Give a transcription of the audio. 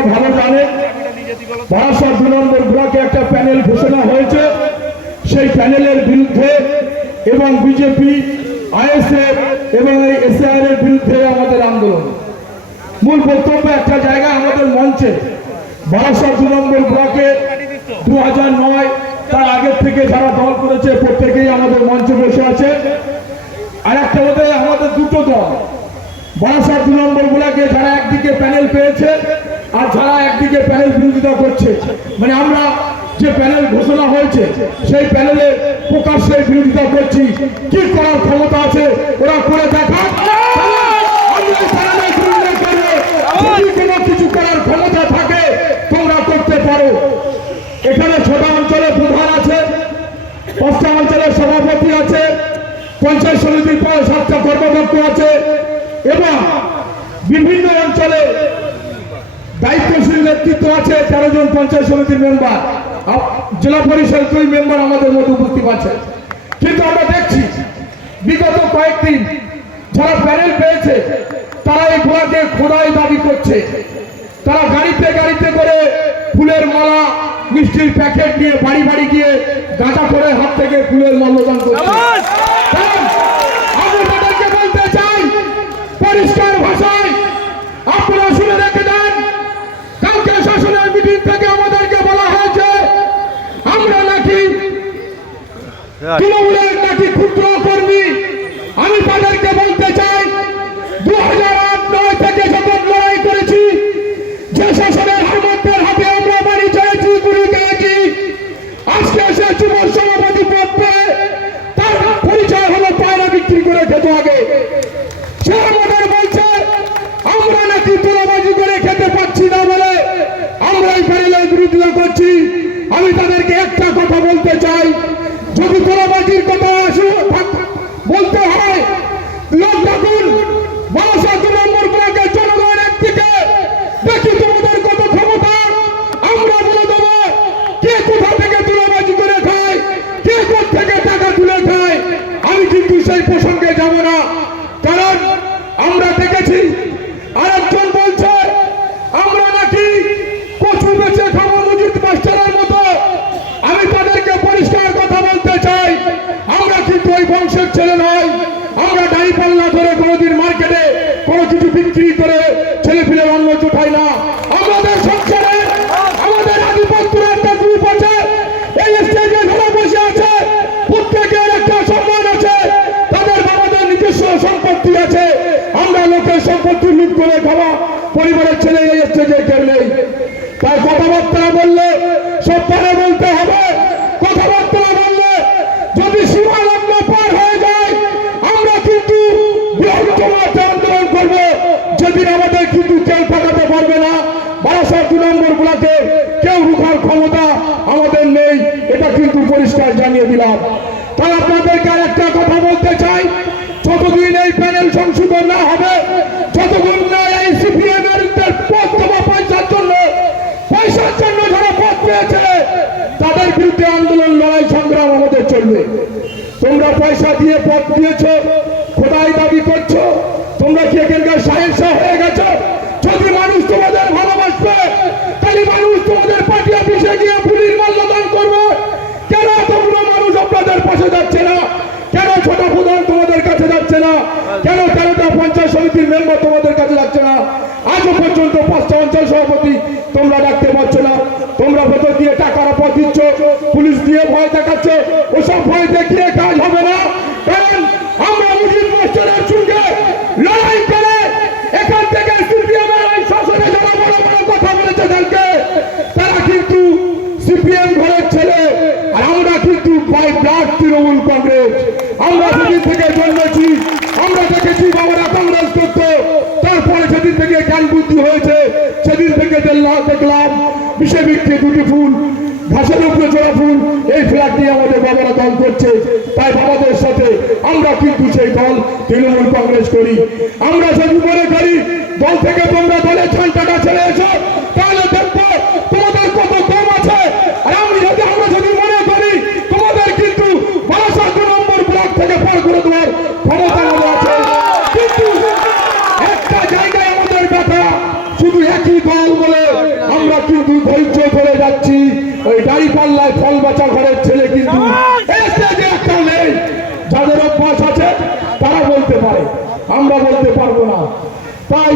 আপনারা ভালো জানেন বারাসাত 2 নম্বর ব্লকে একটা প্যানেল ঘোষণা হয়েছে। সেই প্যানেলের বিরুদ্ধে এবং বিজেপি, আইএসএফ এবং এই এসআইআর এর বিরুদ্ধে আমাদের আন্দোলন। মূল বক্তব্য একটা জায়গায় আমাদের মঞ্চে বারাসাত 2 নম্বর ব্লকে 2009 তার আগের থেকে যারা দল করেছে প্রত্যেকেই আমাদের মঞ্চে বসে আছে। আর একটা মধ্যে আমাদের দুটো দল, বারাসাত 2 নম্বর ব্লকে যারা একদিকে প্যানেল পেয়েছে আর যারা একদিকে প্যানেল বিরোধিতা করছে, মানে আমরা যে প্যানেল ঘোষণা হয়েছে সেই প্যানেলে প্রকাশ্যে বিরোধিতা করছি। কি করার ক্ষমতা আছে ওরা করে দেখা, কোনো কিছু করার ক্ষমতা থাকে তোমরা করতে পারো। এখানে ছোট অঞ্চলে প্রধান আছে, 5টা অঞ্চলের সভাপতি আছে, পঞ্চায়েত সমিতির 7টা কর্মদক্ষ আছে এবং বিভিন্ন অঞ্চলে দায়িত্বশীল নেতৃত্ব আছে, 13 জন পঞ্চায়েত সমিতির মেম্বার, জেলা পরিষদ 2 মেম্বার আমাদের মধ্যে উপস্থিত আছে। কিন্তু আমরা দেখছি বিগত কয়েকদিন যারা প্যানেল পেয়েছে তারা এই গোয়াকে খোদাই দাবি করছে। তারা গাড়িতে গাড়িতে করে ফুলের মালা, মিষ্টির প্যাকেট নিয়ে বাড়ি বাড়ি গিয়ে গাঁজা করে হাত থেকে ফুলের মাল্যদান করছে। আমি তাদেরকে বলতে চাই পরিষ্কার ভাষায়, আপনারা শুনে রেখে দেন, কালকে শাসনের মিটিং থেকে আমাদেরকে বলা হয়েছে আমরা নাকি তৃণমূলের নাকি ক্ষুদ্র কর্মী। আমি তাদেরকে বলতে চাই 2008-9 থেকে যখন লড়াই করেছি, যে শাসনের হারমাত্রের হাতে আমরা বাড়ি চেয়েছি, গুলি খেয়েছি, আজকে সে যুব সভাপতি পদ পেয়ে তার পরিচয় হলো পায়রা বিক্রি করে খেতে আগে। সে আমাদের বলছে আমরা নাকি তোলাবাজি করে খেতে পাচ্ছি না বলে আমরা এই প্যানেলের বিরোধিতা করছি। আমি তাদেরকে একটা কথা বলতে চাই, যদি তোলাবাজির কথা বলতে হয় লোক থাকুন বারাসাত 2 নম্বর ব্লকের জনগণের থেকে দেখি তোমাদের কত ক্ষমতা। আমরা বলে দেবো কে কোথা থেকে তোলাবাজি করে খায়, কে কোথা থেকে টাকা তুলে খায়। আমি কিন্তু সেই প্রসঙ্গে যাব না, কারণ আমরা দেখেছি আরেকজন বলছে আমরা নাকি কচু বেচে খাবো মজুদ মাস্টারের মতো। আমি তাদেরকে পরিষ্কার কথা বলতে চাই, আমরা কিন্তু ওই বংশের ছেলে নয়। আমরা দাড়ি পাল্লা ধরে কোনোদিন মার্কেটে কোনো কিছু বিক্রি করে ছেলে ফিরে অন্ন জোটাই না। আমাদের সংসারে আমাদের আধিপত্যের একটা গ্রুপ আছে, এই স্টেজে যারা বসে আছে প্রত্যেকের একটা সম্মান আছে, তাদের বাবাদের নিজস্ব সম্পত্তি আছে। আমরা লোকের সম্পত্তি লুট করে খাওয়া পরিবারের ছেলে এই স্টেজে কেউ নেই। তাই কথাবার্তা বললে সব পারে বলতে হবে। কথাবার্তা বললে যদি সীমালগ্ন পার হয়ে যায় আমরা কিন্তু বৃহত্তম আন্দোলন করব, যেদিন আমাদের কিন্তু কেউ ঠেকাতে পারবে না। বারাসাত 2 নম্বর ব্লকে কেউ রুখার ক্ষমতা আমাদের নেই, এটা কিন্তু পরিষ্কার জানিয়ে দিলাম। তাই আপনাদেরকে আর একটা কথা বলতে চাই, যতদিন এই প্যানেল সংশোধন না হবে, যতদিন না এই সিপিএম এর পয়সার জন্য যারা পদ পেয়েছে তাদের বিরুদ্ধে আন্দোলন, লড়াই, সংগ্রাম আমাদের চলবে। তোমরা পয়সা দিয়ে পদ দিয়েছ, খোদাই দাবি করছো, তোমরা কি এখানকার সাহেব হয়ে গেছো? যদি মানুষ তোমাদের ভালোবাসবে তাহলে মানুষ তোমাদের পার্টি অফিসে গিয়ে ফুলের মাল্যদান করবে। কেন তোমরা মানুষ আপনাদের পাশে যাচ্ছে না? কেন ছোট প্রধান তোমাদের কাছে যাচ্ছে না? কেন 13টা পঞ্চায়েত সমিতির মেম্বার তোমাদের কাছে যাচ্ছে না? আজও পর্যন্ত 5টা অঞ্চল সভাপতি তোমরা ডাকতে পারছো না। তোমরা ভেতর দিয়ে টাকার পথ দিচ্ছ, পুলিশ দিয়ে ভয় দেখাচ্ছ। ওসব ভয় দেখিয়ে কাজ হবে না, কারণ আমরা মুজিব মাস্টারের সঙ্গে লড়াই করে এখান থেকে সিপিএম এর ওই শাসনে যারা বড় বড় কথা বলেছে কালকে, তারা কিন্তু সিপিএম ঘরের ছেলে, আর আমরা কিন্তু বাই ব্লাড তৃণমূল কংগ্রেস। আমরা সেদিন থেকে জন্মেছি, আমরা দেখেছি বাবারা কংগ্রেস করতো, তারপরে সেদিন থেকে জ্ঞান বুদ্ধি হয়েছে, সেদিন থেকে দেখলাম বিষে বিক্রি 2টি ফুল, ঘাসের উপরে জোড়া ফুল, এই ফ্ল্যাগ নিয়ে আমাদের বাবারা দল করছে। তাই বাবাদের সাথে আমরা কিন্তু সেই দল তৃণমূল কংগ্রেস করি। আমরা যদি মনে করি দল থেকে তোমরা দলের ঝান্ডাটা ছেড়ে এসো, তাহলে দেখবো তোমাদের কত কম আছে। আর আমরা যদি মনে করি তোমাদের কিন্তু বারাসাত 2 নম্বর ব্লক থেকে পার করে দেওয়ার ক্ষমতা আমাদের আছে, কিন্তু একটা জায়গায় আমাদের কথা শুধু একই দল বলে ওই দাড়ি পাল্লায় ফল বাঁচা ঘরের ছেলে কিন্তু এই স্টেজে একটা নেই। যাদের অভ্যাস আছে তারা বলতে পারে, আমরা বলতে পারবো না। তাই